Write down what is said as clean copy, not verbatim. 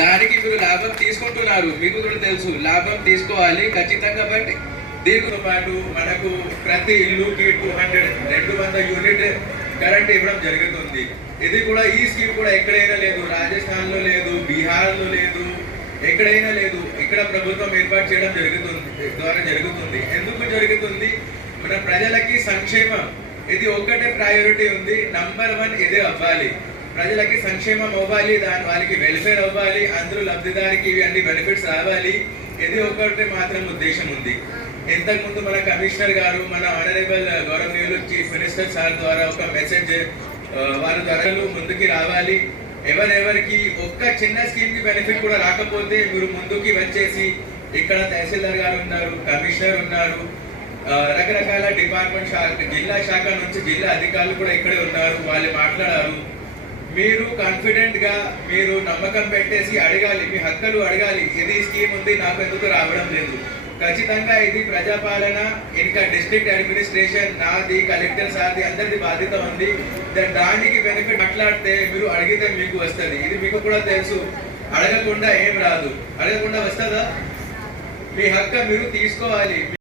దానికి మీరు లాభం తీసుకుంటున్నారు, మీకు కూడా తెలుసు లాభం తీసుకోవాలి ఖచ్చితంగా. బట్ దీనితో పాటు మనకు ప్రతి ఇల్లుకి 200 యూనిట్ కరెంట్ ఇవ్వడం జరుగుతుంది. ఇది కూడా ఈ స్కీమ్ కూడా ఎక్కడైనా లేదు, రాజస్థాన్ లో లేదు, బీహార్ లో లేదు, ఎక్కడైనా లేదు. ఇక్కడ ప్రభుత్వం ఏర్పాటు చేయడం జరుగుతుంది. ఎందుకు జరుగుతుంది? మన ప్రజలకి సంక్షేమం, ఇది ఒక్కటే ప్రయారిటీ ఉంది. నంబర్ 1 ఇదే అవ్వాలి. ప్రజలకి సంక్షేమం అవ్వాలి, వాళ్ళకి వెల్ఫేర్ అవ్వాలి, అందరూ లబ్ధిదారికి అన్ని బెనిఫిట్స్ రావాలి. ఇది ఒకటే మాత్రం ఉద్దేశం ఉంది. ఇంతకు ముందు మన కమిషనర్ గారు, మన ఆనరబుల్ గౌరవనీయులు చీఫ్ మినిస్టర్ సార్ ద్వారా ఒక మెసేజ్ వారి ద్వారా ముందుకి రావాలి. ఎవరెవరికి ఒక్క చిన్న స్కీమ్ కి బెనిఫిట్ కూడా రాకపోతే మీరు ముందుకి వచ్చేసి, ఇక్కడ తహసీల్దార్ గారు ఉన్నారు, కమిషనర్ ఉన్నారు, రకరకాల డిపార్ట్మెంట్ జిల్లా శాఖ నుంచి జిల్లా అధికారులు కూడా ఇక్కడే ఉన్నారు, వాళ్ళు మాట్లాడారు. మీరు కాన్ఫిడెంట్ గా, మీరు నమ్మకం పెట్టేసి అడగాలి, మీ హక్కులు అడగాలి. ఇది స్కీమ్ ఉంది, నాకు ఎందుకు రావడం లేదు. ఖచ్చితంగా ఇది ప్రజాపాలన, ఇంకా డిస్ట్రిక్ట్ అడ్మినిస్ట్రేషన్ నాది, కలెక్టర్ సార్ది, అందరిది బాధ్యత ఉంది. దానికి బెనిఫిట్ మాట్లాడితే మీరు అడిగితే మీకు వస్తుంది. ఇది మీకు కూడా తెలుసు, అడగకుండా ఏం రాదు. అడగకుండా వస్తుందా? మీ హక్కు మీరు తీసుకోవాలి.